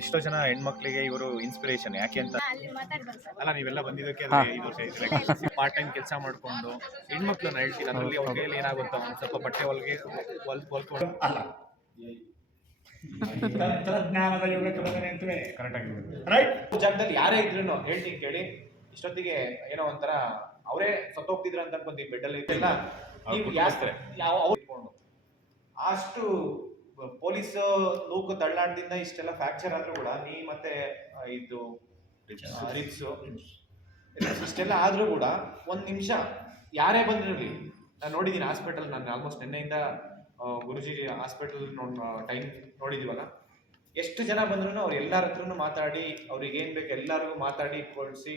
ಎಷ್ಟೋ ಜನ ಹೆಣ್ಮಕ್ಳಿಗೆ ಇವರು ಇನ್ಸ್ಪಿರೇಷನ್. ಯಾಕೆ ಅಂತ ಅಲ್ಲ, ನೀವೆಲ್ಲ ಬಂದಿದ್ದಕ್ಕೆ ಹಾ. 5 ವರ್ಷ ಪಾರ್ಟ್ ಟೈಮ್ ಕೆಲಸ ಮಾಡ್ಕೊಂಡು ಹೆಣ್ಮಕ್ಳನ್ನ ಹೇಳ್ತೀನಿ, ಅದರಲ್ಲಿ ಅವ್ರ ಕೈಯಲ್ಲಿ ಏನಾಗುತ್ತೋ ಒಂದು ಸ್ವಲ್ಪ ಬಟ್ಟೆ ಹೊಲ್ಕೊಂಡು ಅಲ್ಲ ತಂತ್ರಜ್ಞಾನದ ಯುಗಕ್ಕೆ ಬಂದರೆ ಅಂತಲೇ ಕರೆಕ್ಟ್ ಆಗಿ ರೈಟ್ ಜಾಗದಲ್ಲಿ ಯಾರೇ ಇದ್ರು ಹೇಳ್ತೀನಿ ಕೇಳಿ. ಇಷ್ಟೊತ್ತಿಗೆ ಏನೋ ಒಂಥರ ಅವರೇ ಸತ್ತೋಗ್ತಿದ್ರ ಅಂತ ಅನ್ಕೊಂತೀವಿ ಬೆಡ್ಡಲ್ಲಿ ಇದೆಲ್ಲ. ನೀವು ಯಾವ ಅವ್ರು ಅಷ್ಟು ಪೊಲೀಸ್ ಲೂಕು ತಳ್ಳಾಟದಿಂದ ಇಷ್ಟೆಲ್ಲ ಫ್ರಾಕ್ಚರ್ ಆದ್ರೂ ಕೂಡ ಮತ್ತೆ ಇದು ರಿಪ್ಸು ಇಷ್ಟೆಲ್ಲ ಆದ್ರೂ ಕೂಡ ಒಂದ್ ನಿಮಿಷ ಯಾರೇ ಬಂದಿರಲಿ, ನಾನು ನೋಡಿದ್ದೀನಿ ಹಾಸ್ಪಿಟಲ್, ನಾನು ಆಲ್ಮೋಸ್ಟ್ ನಿನ್ನೆಯಿಂದ ಗುರುಜಿ ಹಾಸ್ಪಿಟಲ್ ಟೈಮ್ ನೋಡಿದೀವಲ್ಲ, ಎಷ್ಟು ಜನ ಬಂದ್ರು ಅವ್ರು ಎಲ್ಲರ ಹತ್ರನು ಮಾತಾಡಿ ಅವ್ರಿಗೆ ಏನ್ ಬೇಕು ಎಲ್ಲರಿಗೂ ಮಾತಾಡಿ ಕೊಡಿಸಿ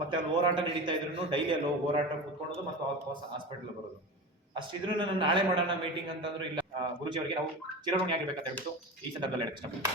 ಮತ್ತೆ ಅಲ್ಲಿ ಹೋರಾಟ ನಡೀತಾ ಇದ್ರು ಡೈಲಿ ಅಲ್ಲಿ ಹೋರಾಟ ಕೂತ್ಕೊಳ್ಳೋದು ಮತ್ತೆ ವಾಪಸ್ ಹಾಸ್ಪಿಟಲ್ ಬರೋದು. ಅಷ್ಟಿದ್ರು ನಾನು ನಾಳೆ ಮಾಡೋಣ ಮೀಟಿಂಗ್ ಅಂತಂದ್ರು ಇಲ್ಲ. ಗುರುಜಿ ಅವರಿಗೆ ನಾವು ಚಿರಋಣಿ ಆಗಿರ್ಬೇಕಂತ ಹೇಳ್ಬಿಟ್ಟು ಈ ಸಂದರ್ಭದಲ್ಲಿ ಹೇಳಕ್ ಇಷ್ಟಪಡ್ತೀನಿ.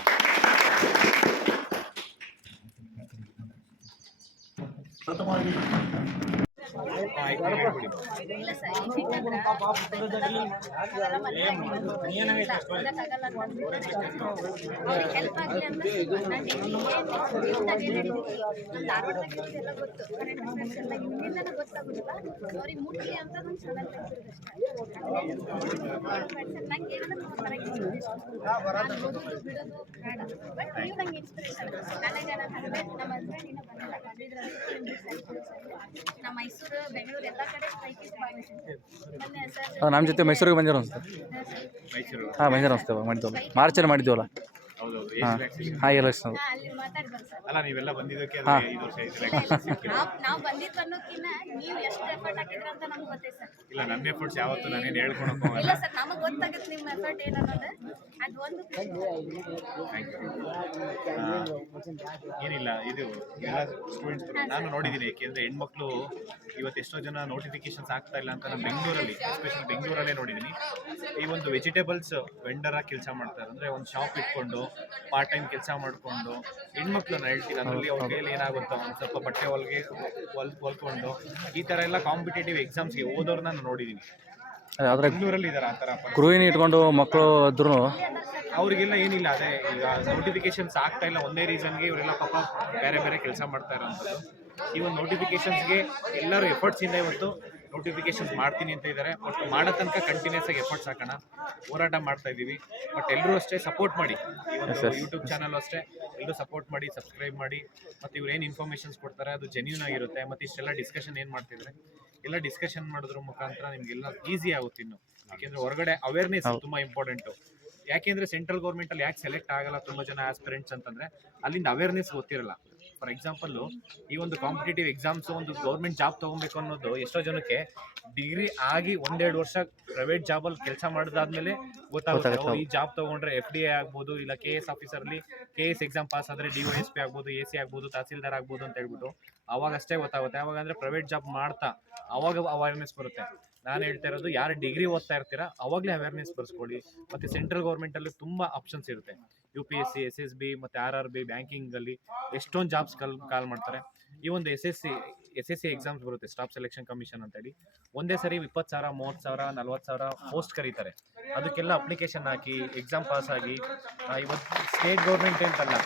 ಮೈಸೂರು ಬೆಂಗಳೂರು ಎಲ್ಲ ಕಡೆ ನಮ್ಮ ಜೊತೆ ಮೈಸೂರಿಗೆ ಬಂದಿರೋ ಅನ್ಸುತ್ತೆ. ಮೈಸೂರು ಹಾಂ ಬಂದಿರೋ ಅನ್ಸ್ತೇವೆ, ಮಾಡಿದ್ವಲ್ಲ ಮಾರ್ಚಲ್ಲಿ ಮಾಡಿದ್ವಲ್ಲ. ಹಾಂ ಹಾಂ ಎಲ್ಲ ಅಲ್ಲ, ನೀವೆಲ್ಲ ಬಂದಿದ್ದಕ್ಕೆ 5 ವರ್ಷ ನಾವು ಬಂದಿದ್ದು ಅನ್ನೋಕ್ಕಿಂತ ನೀವು ಎಷ್ಟು ಎಫರ್ಟ್ ಹಾಕಿದ್ರ ಅಂತ ನಮ್ಗೆ ಗೊತ್ತೈತೆ ಸರ್. ಇಲ್ಲ, ನನ್ನ ಎಫರ್ಟ್ಸ್ ಯಾವತ್ತೂ ನಾನೇನು ಹೇಳ್ಕೊಳಕ್ಕೆ ಇಲ್ಲ ಸರ್, ನಮಗೆ ಗೊತ್ತಾಗುತ್ತೆ ನಿಮ್ಮ ಎಫರ್ಟ್ ಏನನ್ನೋದು. ಅದು ಒಂದು ಏನಿಲ್ಲ, ಇದು ಎಲ್ಲ ಸ್ಟೂಡೆಂಟ್ಸ್ ನಾನು ನೋಡಿದ್ದೀನಿ. ಏಕೆಂದರೆ ಹೆಣ್ಮಕ್ಳು ಇವತ್ತು ಎಷ್ಟೋ ಜನ ನೋಟಿಫಿಕೇಶನ್ಸ್ ಆಗ್ತಾ ಇಲ್ಲ ಅಂತ ನಾನು ಬೆಂಗಳೂರಲ್ಲಿ, ಎಸ್ಪೆಷಲಿ ಬೆಂಗಳೂರಲ್ಲೇ ನೋಡಿದ್ದೀನಿ. ಈ ಒಂದು ವೆಜಿಟೇಬಲ್ಸ್ ವೆಂಡರ್ ಆಗಿ ಕೆಲಸ ಮಾಡ್ತಾರೆ, ಅಂದರೆ ಒಂದು ಶಾಪ್ ಇಟ್ಕೊಂಡು ಪಾರ್ಟ್ ಟೈಮ್ ಕೆಲಸ ಮಾಡಿಕೊಂಡು ಹೆಣ್ಮಕ್ಳನ್ನ ಹೇಳ್ತೀನಿ, ಅದರಲ್ಲಿ ಅವ್ರ ಕೈಯಲ್ಲಿ ಏನಾಗುತ್ತೋ ಒಂದು ಸ್ವಲ್ಪ ಬಟ್ಟೆ ಹೊಲ್ಕೊಂಡು ಈ ಥರ ಎಲ್ಲ ಕಾಂಪಿಟೇಟಿವ್ ಎಕ್ಸಾಮ್ಸ್ಗೆ ಓದೋರ್ನ ನಾನು ನೋಡಿದ್ದೀನಿ. ಆದರೆ ಬೆಂಗಳೂರಲ್ಲಿ ಇದ್ದಾರೆ ಆ ಥರ ಗೃಹಿಣಿ ಇಟ್ಕೊಂಡು ಮಕ್ಕಳು ಇದ್ರು ಅವ್ರಿಗೆಲ್ಲ ಏನಿಲ್ಲ. ಅದೇ ಈಗ ನೋಟಿಫಿಕೇಶನ್ಸ್ ಆಗ್ತಾ ಇಲ್ಲ ಒಂದೇ ರೀಸನ್ಗೆ ಇವರೆಲ್ಲ ಪಾಪ ಬೇರೆ ಬೇರೆ ಕೆಲಸ ಮಾಡ್ತಾ ಇರೋಂಥದ್ದು. ಈ ಒಂದು ನೋಟಿಫಿಕೇಶನ್ಸ್ಗೆ ಎಲ್ಲರೂ ಎಫರ್ಟ್ಸಿಂದ ಇವತ್ತು ನೋಟಿಫಿಕೇಶನ್ಸ್ ಮಾಡ್ತೀನಿ ಅಂತ ಇದ್ದಾರೆ. ಬಟ್ ಮಾಡೋ ತನಕ ಕಂಟಿನ್ಯೂಸ್ ಆಗಿ ಎಫರ್ಟ್ಸ್ ಹಾಕೋಣ, ಹೋರಾಟ ಮಾಡ್ತಾ ಇದ್ದೀವಿ. ಬಟ್ ಎಲ್ಲರೂ ಅಷ್ಟೇ ಸಪೋರ್ಟ್ ಮಾಡಿ, ಈ ಒಂದು ಯೂಟ್ಯೂಬ್ ಚಾನಲ್ ಅಷ್ಟೇ ಎಲ್ಲರೂ ಸಪೋರ್ಟ್ ಮಾಡಿ, ಸಬ್ಸ್ಕ್ರೈಬ್ ಮಾಡಿ. ಮತ್ತು ಇವ್ರು ಏನು ಇನ್ಫಾರ್ಮೇಷನ್ಸ್ ಕೊಡ್ತಾರೆ ಅದು ಜೆನ್ಯೂನ್ ಆಗಿರುತ್ತೆ. ಮತ್ತು ಇಷ್ಟೆಲ್ಲ ಡಿಸ್ಕಷನ್ ಏನು ಮಾಡ್ತಿದ್ರೆ ಎಲ್ಲ ಡಿಸ್ಕಷನ್ ಮಾಡೋದ್ರ ಮುಖಾಂತರ ನಿಮಗೆಲ್ಲ ಈಸಿ ಆಗುತ್ತೆ ಇನ್ನು. ಯಾಕೆಂದರೆ ಹೊರಗಡೆ ಅವೇರ್ನೆಸ್ ತುಂಬ ಇಂಪಾರ್ಟೆಂಟು. ಯಾಕೆಂದರೆ ಸೆಂಟ್ರಲ್ ಗೌರ್ಮೆಂಟಲ್ಲಿ ಯಾಕೆ ಸೆಲೆಕ್ಟ್ ಆಗಲ್ಲ ತುಂಬ ಜನ ಆಸ್ಪಿರೆಂಟ್ಸ್ ಅಂತಂದರೆ ಅಲ್ಲಿಂದ ಅವೇರ್ನೆಸ್ ಗೊತ್ತಿರಲ್ಲ. ಫಾರ್ ಎಕ್ಸಾಂಪಲ್ಲು ಈ ಒಂದು ಕಾಂಪಿಟೇಟಿವ್ ಎಕ್ಸಾಮ್ಸು ಒಂದು ಗೌರ್ಮೆಂಟ್ ಜಾಬ್ ತೊಗೊಬೇಕು ಅನ್ನೋದು ಎಷ್ಟೋ ಜನಕ್ಕೆ ಡಿಗ್ರಿ ಆಗಿ 1-2 ವರ್ಷ ಪ್ರೈವೇಟ್ ಜಾಬಲ್ಲಿ ಕೆಲಸ ಮಾಡಿದಾದ್ಮೇಲೆ ಗೊತ್ತಾಗುತ್ತೆ. ಈ ಜಾಬ್ ತೊಗೊಂಡ್ರೆ FDA ಆಗ್ಬೋದು, ಇಲ್ಲ KS ಆಫೀಸರ್ಲಿ KS ಎಕ್ಸಾಮ್ ಪಾಸ್ ಆದರೆ DOSP ಆಗ್ಬೋದು, AC ಆಗ್ಬೋದು, ತಹಸೀಲ್ದಾರ್ ಆಗ್ಬೋದು ಅಂತ ಹೇಳ್ಬಿಟ್ಟು ಅವಾಗ ಅಷ್ಟೇ ಗೊತ್ತಾಗುತ್ತೆ. ಅವಾಗ ಅಂದರೆ ಪ್ರೈವೇಟ್ ಜಾಬ್ ಮಾಡ್ತಾ ಅವಾಗ ಅವೇರ್ನೆಸ್ ಬರುತ್ತೆ. ನಾನು ಹೇಳ್ತಾ ಇರೋದು, ಯಾರು ಡಿಗ್ರಿ ಓದ್ತಾ ಇರ್ತೀರಾ ಅವಾಗಲೇ ಅವೇರ್ನೆಸ್ ಬರ್ಸ್ಕೊಳ್ಳಿ. ಮತ್ತು ಸೆಂಟ್ರಲ್ ಗೌರ್ಮೆಂಟಲ್ಲಿ ತುಂಬ ಆಪ್ಷನ್ಸ್ ಇರುತ್ತೆ. UPSC, SSB ಮತ್ತು RRB ಬ್ಯಾಂಕಿಂಗಲ್ಲಿ ಎಷ್ಟೊಂದು ಜಾಬ್ಸ್ ಕಾಲ್ ಮಾಡ್ತಾರೆ. ಈ ಒಂದು SSC ಎಕ್ಸಾಮ್ಸ್ ಬರುತ್ತೆ, ಸ್ಟಾಫ್ ಸೆಲೆಕ್ಷನ್ ಕಮಿಷನ್ ಅಂತೇಳಿ. ಒಂದೇ ಸರಿ 20,000, 30,000, 40,000 ಪೋಸ್ಟ್ ಕರೀತಾರೆ. ಅದಕ್ಕೆಲ್ಲ ಅಪ್ಲಿಕೇಶನ್ ಹಾಕಿ ಎಕ್ಸಾಮ್ ಪಾಸ್ ಆಗಿ ಇವತ್ತು ಸ್ಟೇಟ್ ಗೌರ್ಮೆಂಟ್ ಅಂತಲ್ಲ,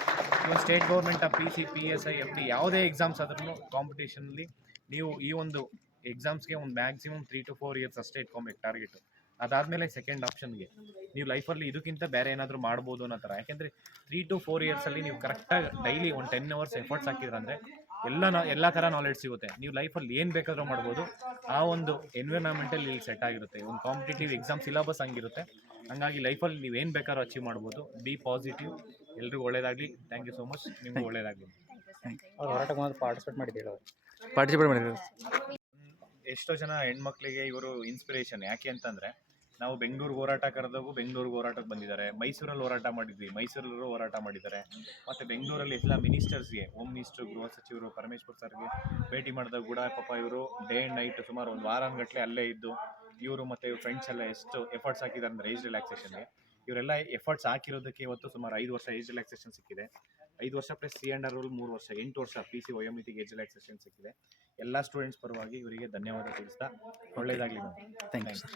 ಇವತ್ತು state government PC, PSI, FD ಯಾವುದೇ ಎಕ್ಸಾಮ್ಸ್ ಆದ್ರೂ ಕಾಂಪಿಟೇಷನಲ್ಲಿ ನೀವು ಈ ಒಂದು ಎಕ್ಸಾಮ್ಸ್ಗೆ ಒಂದು ಮ್ಯಾಕ್ಸಿಮಮ್ 3 to 4 years ಅಷ್ಟೇ ಇಟ್ಕೊಬೇಕು ಟಾರ್ಗೆಟು. ಅದಾದಮೇಲೆ ಸೆಕೆಂಡ್ ಆಪ್ಷನ್ಗೆ ನೀವು ಲೈಫಲ್ಲಿ ಇದಕ್ಕಿಂತ ಬೇರೆ ಏನಾದರೂ ಮಾಡ್ಬೋದು ಅನ್ನೋ ಥರ. ಯಾಕೆಂದರೆ 3 to 4 yearsಲ್ಲಿ ನೀವು ಕರೆಕ್ಟಾಗಿ ಡೈಲಿ ಒಂದು 10 hours ಎಫರ್ಟ್ಸ್ ಹಾಕಿದ್ರಂದರೆ ಎಲ್ಲ ಥರ ನಾಲೆಡ್ಜ್ ಸಿಗುತ್ತೆ. ನೀವು ಲೈಫಲ್ಲಿ ಏನು ಬೇಕಾದರೂ ಮಾಡ್ಬೋದು. ಆ ಒಂದು ಎನ್ವಿರಾನ್ಮೆಂಟಲ್ಲಿ ಇಲ್ಲಿ ಸೆಟ್ ಆಗಿರುತ್ತೆ. ಒಂದು ಕಾಂಪಿಟೇಟಿವ್ ಎಕ್ಸಾಮ್ ಸಿಲೆಬಸ್ ಹಂಗಿರುತ್ತೆ. ಹಾಗಾಗಿ ಲೈಫಲ್ಲಿ ನೀವು ಏನು ಬೇಕಾದ್ರೂ ಅಚೀವ್ ಮಾಡ್ಬೋದು. Be positive. ಎಲ್ರಿಗೂ ಒಳ್ಳೇದಾಗಲಿ. Thank you so much. ನಿಮಗೂ ಒಳ್ಳೇದಾಗಲಿ. ಹೋರಾಟಕ್ಕೆ ಪಾರ್ಟಿಸಿಪೇಟ್ ಮಾಡಿದ್ದೀವಿ. ಎಷ್ಟೋ ಜನ ಹೆಣ್ಮಕ್ಳಿಗೆ ಇವರು ಇನ್ಸ್ಪಿರೇಷನ್. ಯಾಕೆ ಅಂತಂದರೆ ನಾವು ಬೆಂಗಳೂರು ಹೋರಾಟ ಕರೆದಾಗೂ ಬೆಂಗಳೂರಿಗೆ ಹೋರಾಟಕ್ಕೆ ಬಂದಿದ್ದಾರೆ. ಮೈಸೂರಲ್ಲಿ ಹೋರಾಟ ಮಾಡಿದ್ವಿ, ಮೈಸೂರಲ್ಲೂ ಹೋರಾಟ ಮಾಡಿದ್ದಾರೆ. ಮತ್ತು ಬೆಂಗಳೂರಲ್ಲಿ ಎಲ್ಲ ಮಿನಿಸ್ಟರ್ಸ್ಗೆ, ಹೋಮ್ ಮಿನಿಸ್ಟರ್, ಗೃಹ ಸಚಿವರು ಪರಮೇಶ್ವರ್ ಸರ್ಗೆ ಭೇಟಿ ಮಾಡಿದಾಗ ಕೂಡ ಪಾಪ ಇವರು ಡೇ ಆ್ಯಂಡ್ ನೈಟ್ ಸುಮಾರು ಒಂದು ವಾರಾನ್ಗಟ್ಟಲೆ ಅಲ್ಲೇ ಇದ್ದು ಇವರು ಮತ್ತು ಇವ್ರ ಫ್ರೆಂಡ್ಸ್ ಎಲ್ಲ ಎಷ್ಟು ಎಫರ್ಟ್ಸ್ ಹಾಕಿದ್ದಾರೆ ಅಂದರೆ ಏಜ್ ರಿಲ್ಯಾಕ್ಸೇಷನ್ಗೆ. ಇವರೆಲ್ಲ ಎಫರ್ಟ್ಸ್ ಹಾಕಿರೋದಕ್ಕೆ ಇವತ್ತು ಸುಮಾರು 5 ವರ್ಷ ಏಜ್ ರಿಲ್ಯಾಕ್ಸೇಷನ್ ಸಿಕ್ಕಿದೆ. 5 ವರ್ಷ ಪ್ಲಸ್ C&R ರೂಲ್ 3 ವರ್ಷ, 8 ವರ್ಷ PC ವಯೋಮಿತಿಗೆ ಏಜ್ ರಿಲ್ಯಾಕ್ಸೇಷನ್ ಸಿಕ್ಕಿದೆ. ಎಲ್ಲ ಸ್ಟೂಡೆಂಟ್ಸ್ ಪರವಾಗಿ ಇವರಿಗೆ ಧನ್ಯವಾದ ತಿಳಿಸ್ತಾ ಒಳ್ಳೆಯದಾಗಲಿ. Thank you sir.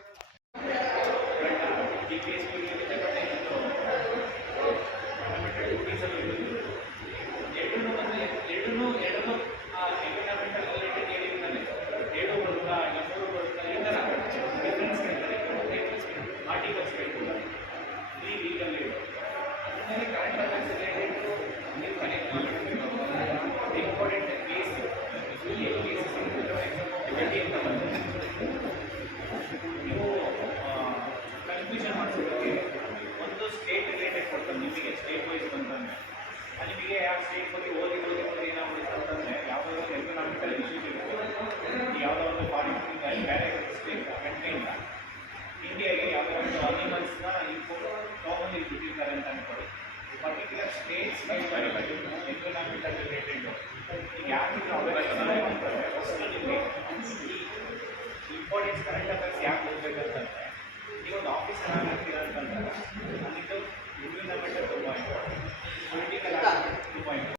ಸ್ಟೇಟ್ಸಲ್ಲೂ ಇರುತ್ತೆ. ಎರಡೂ ಎನ್ವಿರಾನ್ಮೆಂಟಲ್ ರಿಲೇಟೆಡ್ ಏರಿಯಾದಲ್ಲಿ 7 ಬರುತ್ತಾ ಇಲ್ಲ 4 ಬರುತ್ತಾ ಈ ಥರ ಡಿಫ್ರೆನ್ಸ್ ಹೇಳ್ತಾರೆ. ಆರ್ಟಿಕಲ್ಸ್ ಹೇಳ್ತಾರೆ ಈ ಲೀಗಲ್ ಅದನ್ನೇ ಕರೆಂಟ್ ಅಫೇರ್ಸ್ ರಿಲೇಟೆಡ್ ನೀವು ಕನೆಕ್ಟ್ ಮಾಡಬೇಕು. ಇಂಪಾರ್ಟೆಂಟ್ ಕೇಸ್ ಏನು ಕೇಸಸ್ ಡಿಬೇಟಿ ಅಂತ ಬಂದರೆ ನೀವು ಕನ್ಫ್ಯೂಷನ್ ಮಾಡಿಸೋದಕ್ಕೆ ಒಂದು ಸ್ಟೇಟ್ ರಿಲೇಟೆಡ್ ಕೊಡ್ತಾರೆ ನಿಮಗೆ. ಸ್ಟೇಟ್ ವೈಸ್ ಬಂತಂದರೆ ನಿಮಗೆ ಯಾವ ಸ್ಟೇಟ್ ಬಗ್ಗೆ ಓದಿ ಏನಾಗುತ್ತೆ ಅಂತಂದರೆ ಯಾವುದಾದ್ರು ಎನ್ವಿರಾನ್ಮೆಂಟಲ್ ಇಶ್ಯೂಸ್ ಇರುತ್ತೆ, ಯಾವುದೋ ಒಂದು ಫಾರಿನ್ ಬೇರೆ ಸ್ಟೇಟ್ ಕಂಟ್ರಿಯಿಂದ ಇಂಡಿಯಾಗೆ ಯಾವುದೋ ಒಂದು ಅನಿಮಲ್ಸ್ನ ಕಾಮನ್ ಇಲ್ಲಿ ಬಿಟ್ಟಿರ್ತಾರೆ ಅಂತ ಅನ್ಕೊಳ್ಳಿ. ಪರ್ಟಿಕ್ಯುಲರ್ ಸ್ಟೇಟ್ಸ್ ಎನ್ವಿರಾನ್ಮೆಂಟಲ್ ರಿಲೇಟೆಡ್ ಈಗ ಯಾಕಿದ್ರು ಅವೇರ್ನೆಸ್ ಮಾಡ್ತಾರೆ. ಫಸ್ಟ್ ನಿಮಗೆ ಈ ಇಂಪಾರ್ಟೆನ್ಸ್ ಕರೆಂಟ್ ಅಫೇರ್ಸ್ ಯಾಕೆ ಓದಬೇಕಂತಂದರೆ ನೀವೊಂದು ಆಫೀಸರ್ ಆಗ್ತೀರ ಅಂತಂದ್ರೆ ಅಲ್ಲಿದ್ದು ಎನ್ವಿರಾನ್ಮೆಂಟಲ್ ತುಂಬ ಇಂಪಾರ್ಟೆಂಟ್, ಪೊಲಿಟಿಕಲ್ ತುಂಬ ಇಂಪಾರ್ಟೆಂಟ್.